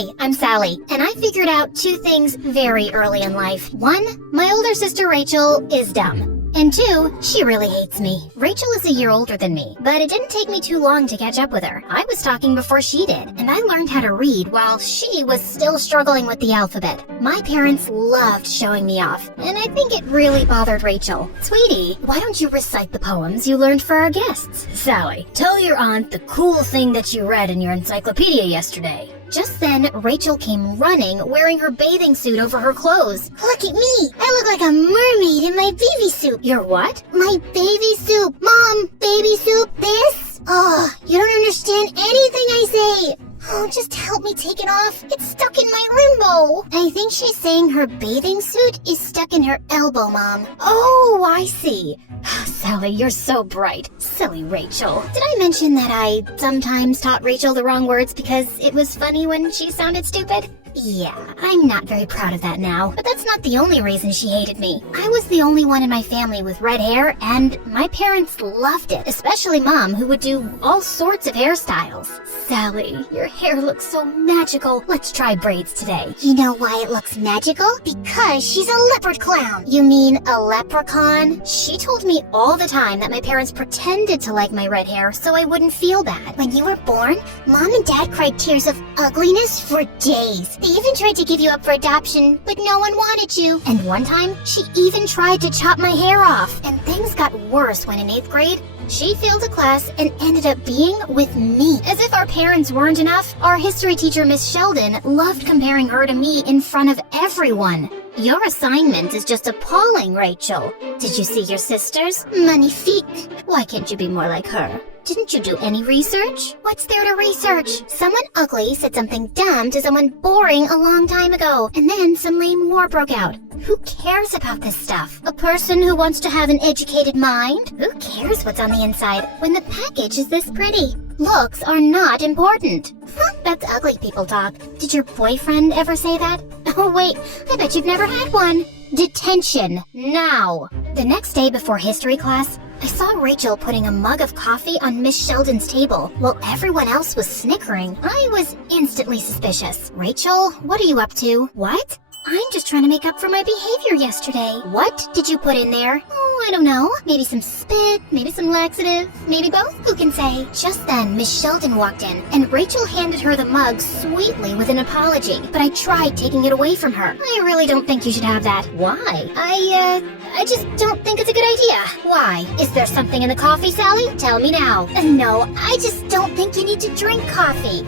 Hi, I'm Sally, and I figured out two things very early in life. One, my older sister Rachel is dumb. And two, she really hates me. Rachel is a year older than me, but it didn't take me too long to catch up with her. I was talking before she did, and I learned how to read while she was still struggling with the alphabet. My parents loved showing me off, and I think it really bothered Rachel. Sweetie, why don't you recite the poems you learned for our guests? Sally, tell your aunt the cool thing that you read in your encyclopedia yesterday. Just then, Rachel came running, wearing her bathing suit over her clothes. Look at me! I look like a mermaid in my baby suit. Your what? My baby soup. Mom, baby soup, this? Oh, you don't understand anything I say. Oh, just help me take it off. It's stuck in my limbo. I think she's saying her bathing suit is stuck in her elbow, Mom. Oh, I see. Sally, you're so bright. Silly Rachel. Did I mention that I sometimes taught Rachel the wrong words because it was funny when she sounded stupid? Yeah, I'm not very proud of that now, but that's not the only reason she hated me. I was the only one in my family with red hair, and my parents loved it, especially Mom, who would do all sorts of hairstyles. Sally, your hair looks so magical. Let's try braids today. You know why it looks magical? Because she's a leopard clown. You mean a leprechaun? She told me all the time that my parents pretended to like my red hair so I wouldn't feel bad. When you were born, Mom and Dad cried tears of ugliness for days. They even tried to give you up for adoption, but no one wanted you. And one time, she even tried to chop my hair off. And things got worse when in 8th grade, she failed a class and ended up being with me. As if our parents weren't enough, our history teacher, Miss Sheldon, loved comparing her to me in front of everyone. Your assignment is just appalling, Rachel. Did you see your sisters? Magnifique. Why can't you be more like her? Didn't you do any research? What's there to research? Someone ugly said something dumb to someone boring a long time ago, and then some lame war broke out. Who cares about this stuff? A person who wants to have an educated mind? Who cares what's on the inside when the package is this pretty? Looks are not important. Huh, that's ugly people talk. Did your boyfriend ever say that? Oh wait, I bet you've never had one. Detention, now. The next day before history class, I saw Rachel putting a mug of coffee on Miss Sheldon's table while everyone else was snickering. I was instantly suspicious. Rachel, what are you up to? What? I'm just trying to make up for my behavior yesterday. What did you put in there? Oh, I don't know. Maybe some spit, maybe some laxative, maybe both? Who can say? Just then, Miss Sheldon walked in, and Rachel handed her the mug sweetly with an apology, but I tried taking it away from her. I really don't think you should have that. Why? I just don't think it's a good idea. Why? Is there something in the coffee, Sally? Tell me now. No, I just don't think you need to drink coffee.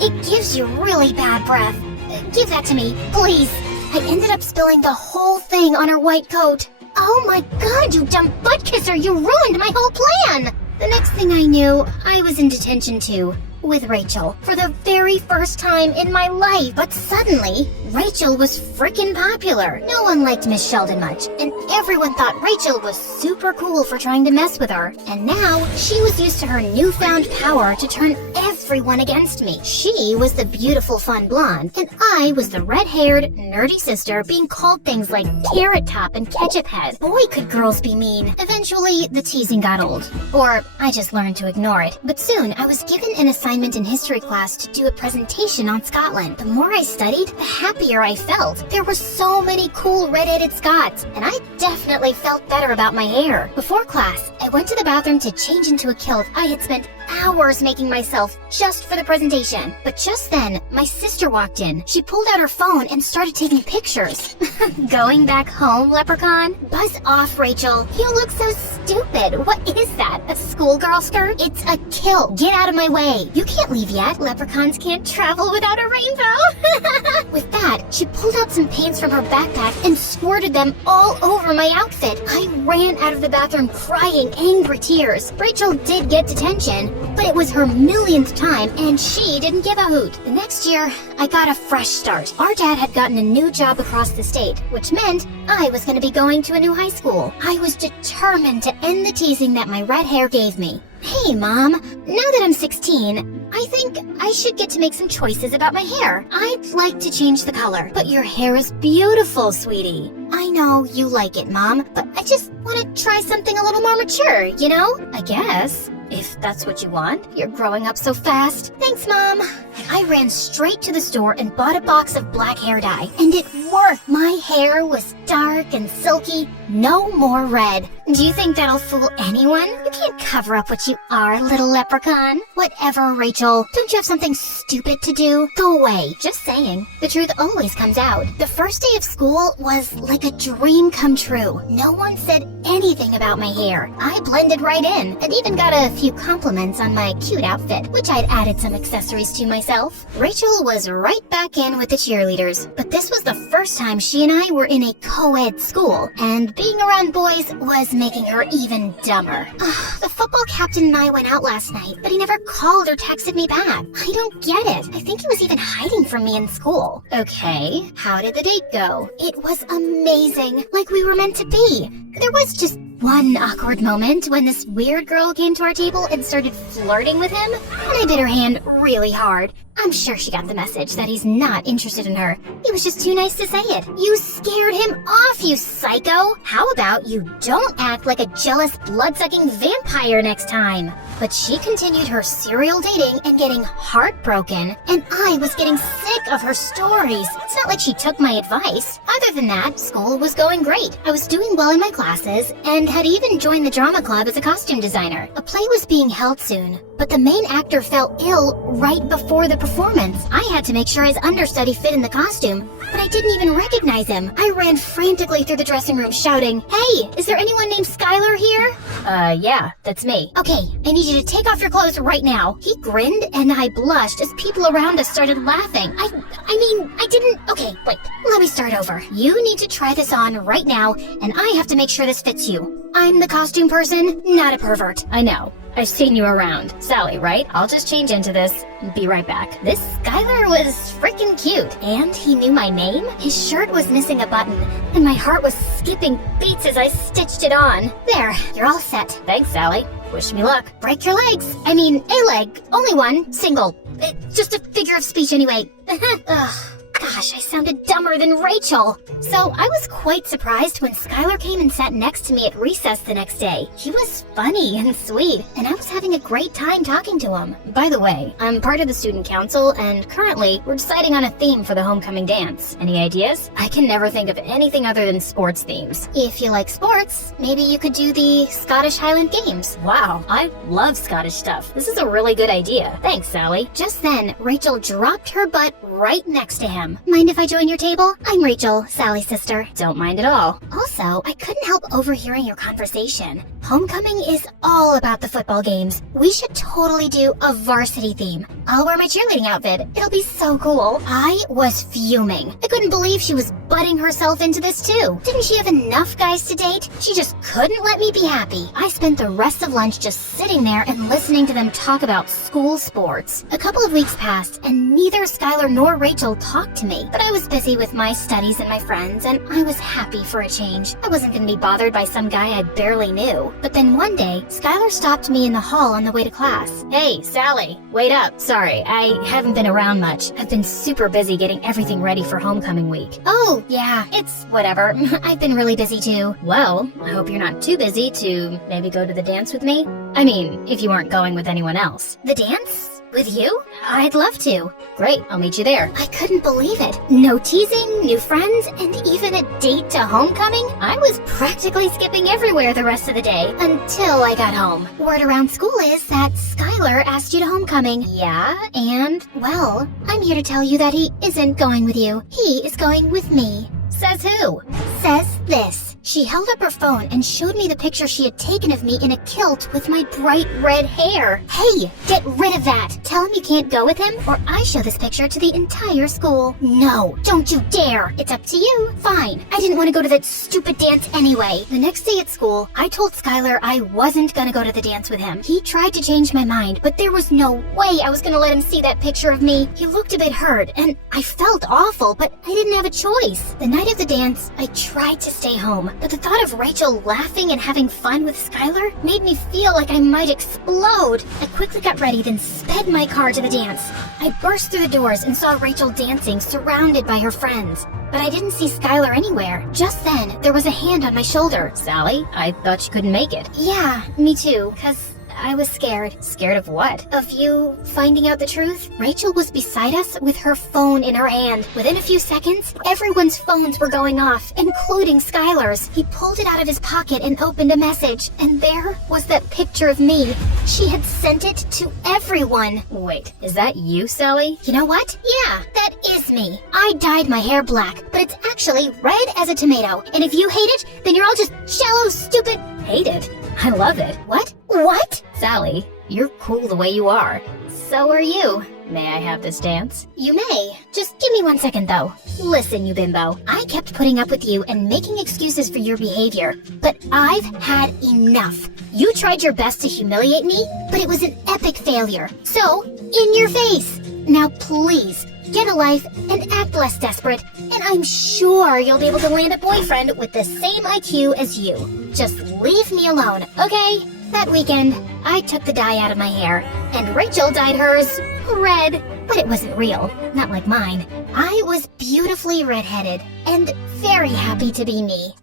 It gives you really bad breath. Give that to me, please. I ended up spilling the whole thing on her white coat. Oh my god, you dumb butt kisser, you ruined my whole plan! The next thing I knew, I was in detention too, with Rachel, for the very first time in my life. But suddenly, Rachel was freaking popular. No one liked Miss Sheldon much, and everyone thought Rachel was super cool for trying to mess with her. And now, she was used to her newfound power to turn everyone against me. She was the beautiful, fun blonde, and I was the red-haired, nerdy sister being called things like Carrot Top and Ketchup Head. Boy, could girls be mean. Eventually, the teasing got old. Or, I just learned to ignore it. But soon, I was given an assignment in history class to do a presentation on Scotland. The more I studied, the happier I felt. There were so many cool red-headed Scots, and I definitely felt better about my hair. Before class, I went to the bathroom to change into a kilt I had spent hours making myself just for the presentation. But just then, my sister walked in. She pulled out her phone and started taking pictures. Going back home, leprechaun? Buzz off, Rachel. You look so stupid. What is that? A schoolgirl skirt? It's a kilt. Get out of my way. You can't leave yet. Leprechauns can't travel without a rainbow. With that, she pulled out some paints from her backpack and squirted them all over my outfit. I ran out of the bathroom crying angry tears. Rachel did get detention, but it was her millionth time and she didn't give a hoot. The next year, I got a fresh start. Our dad had gotten a new job across the state, which meant I was going to be going to a new high school. I was determined to end the teasing that my red hair gave me. Hey, Mom, now that I'm 16, I think I should get to make some choices about my hair. I'd like to change the color, but your hair is beautiful, sweetie. I know you like it, Mom, but I just want to try something a little more mature, you know? I guess, if that's what you want. You're growing up so fast. Thanks, Mom. I ran straight to the store and bought a box of black hair dye, and it worked. My hair was dark and silky, no more red. Do you think that'll fool anyone? You can't cover up what you are, little leprechaun. Whatever, Rachel. Don't you have something stupid to do? Go away. Just saying. The truth always comes out. The first day of school was like a dream come true. No one said anything about my hair. I blended right in and even got a few compliments on my cute outfit, which I'd added some accessories to myself. Rachel was right back in with the cheerleaders, but this was the first time she and I were in a co-ed school, and being around boys was making her even dumber. The football captain and I went out last night, but he never called or texted me back. I don't get it. I think he was even hiding from me in school. Okay, how did the date go? It was amazing, like we were meant to be. There was just one awkward moment when this weird girl came to our table and started flirting with him, and I bit her hand really hard. I'm sure she got the message that he's not interested in her. He was just too nice to say it. You scared him off, you psycho! How about you don't act like a jealous, blood-sucking vampire next time? But she continued her serial dating and getting heartbroken, and I was getting sick of her stories. It's not like she took my advice. Other than that, school was going great. I was doing well in my classes and had even joined the drama club as a costume designer. A play was being held soon, but the main actor fell ill right before the performance. I had to make sure his understudy fit in the costume, but I didn't even recognize him. I ran frantically through the dressing room shouting, "Hey, is there anyone named Skylar here?" Yeah, that's me. Okay, I need you to take off your clothes right now. He grinned and I blushed as people around us started laughing. I didn't. Okay, wait, let me start over. You need to try this on right now, and I have to make sure this fits you. I'm the costume person, not a pervert. I know. I've seen you around. Sally, right? I'll just change into this. Be right back. This Skylar was freaking cute. And he knew my name? His shirt was missing a button, and my heart was skipping beats as I stitched it on. There, you're all set. Thanks, Sally. Wish me luck. Break your legs. I mean, a leg. Only one. Single. Just a figure of speech anyway. Ugh. Gosh, I sounded dumber than Rachel. So I was quite surprised when Skylar came and sat next to me at recess the next day. He was funny and sweet, and I was having a great time talking to him. By the way, I'm part of the student council, and currently we're deciding on a theme for the homecoming dance. Any ideas? I can never think of anything other than sports themes. If you like sports, maybe you could do the Scottish Highland Games. Wow, I love Scottish stuff. This is a really good idea. Thanks, Sally. Just then, Rachel dropped her butt right next to him. Mind if I join your table? I'm Rachel, Sally's sister. Don't mind at all. Also, I couldn't help overhearing your conversation. Homecoming is all about the football games. We should totally do a varsity theme. I'll wear my cheerleading outfit. It'll be so cool. I was fuming. I couldn't believe she was butting herself into this too. Didn't she have enough guys to date? She just couldn't let me be happy. I spent the rest of lunch just sitting there and listening to them talk about school sports. A couple of weeks passed, and neither Skylar nor Rachel talked to me, but I was busy with my studies and my friends, and I was happy for a change. I wasn't going to be bothered by some guy I barely knew. But then one day, Skylar stopped me in the hall on the way to class. Hey, Sally, wait up. Sorry, I haven't been around much. I've been super busy getting everything ready for homecoming week. Oh, yeah, it's whatever. I've been really busy too. Well, I hope you're not too busy to maybe go to the dance with me. I mean, if you weren't going with anyone else. The dance? With you? I'd love to. Great, I'll meet you there. I couldn't believe it. No teasing, new friends, and even a date to homecoming? I was practically skipping everywhere the rest of the day until I got home. Word around school is that Skylar asked you to homecoming. Yeah, and, well, I'm here to tell you that he isn't going with you. He is going with me. Says who? Says this. She held up her phone and showed me the picture she had taken of me in a kilt with my bright red hair. Hey, get rid of that. Tell him you can't go with him, or I show this picture to the entire school. No, don't you dare. It's up to you. Fine. I didn't want to go to that stupid dance anyway. The next day at school, I told Skylar I wasn't gonna go to the dance with him. He tried to change my mind, but there was no way I was gonna let him see that picture of me. He looked a bit hurt, and I felt awful, but I didn't have a choice. The night of the dance, I tried to stay home, but the thought of Rachel laughing and having fun with Skylar made me feel like I might explode. I quickly got ready, then sped my car to the dance. I burst through the doors and saw Rachel dancing, surrounded by her friends. But I didn't see Skylar anywhere. Just then, there was a hand on my shoulder. Sally, I thought you couldn't make it. Yeah, me too, 'cause I was scared. Scared of what? Of you finding out the truth? Rachel was beside us with her phone in her hand. Within a few seconds, everyone's phones were going off, including Skylar's. He pulled it out of his pocket and opened a message, and there was that picture of me. She had sent it to everyone. Wait, is that you, Sally? You know what? Yeah, that is me. I dyed my hair black, but it's actually red as a tomato. And if you hate it, then you're all just shallow, stupid... Hate it? I love it. What? What? Sally, you're cool the way you are. So are you. May I have this dance? You may. Just give me 1 second, though. Listen, you bimbo. I kept putting up with you and making excuses for your behavior, but I've had enough. You tried your best to humiliate me, but it was an epic failure. So, in your face. Now please, get a life and act less desperate, and I'm sure you'll be able to land a boyfriend with the same IQ as you. Just leave me alone, okay? That weekend, I took the dye out of my hair, and Rachel dyed hers red. But it wasn't real, not like mine. I was beautifully redheaded, and very happy to be me.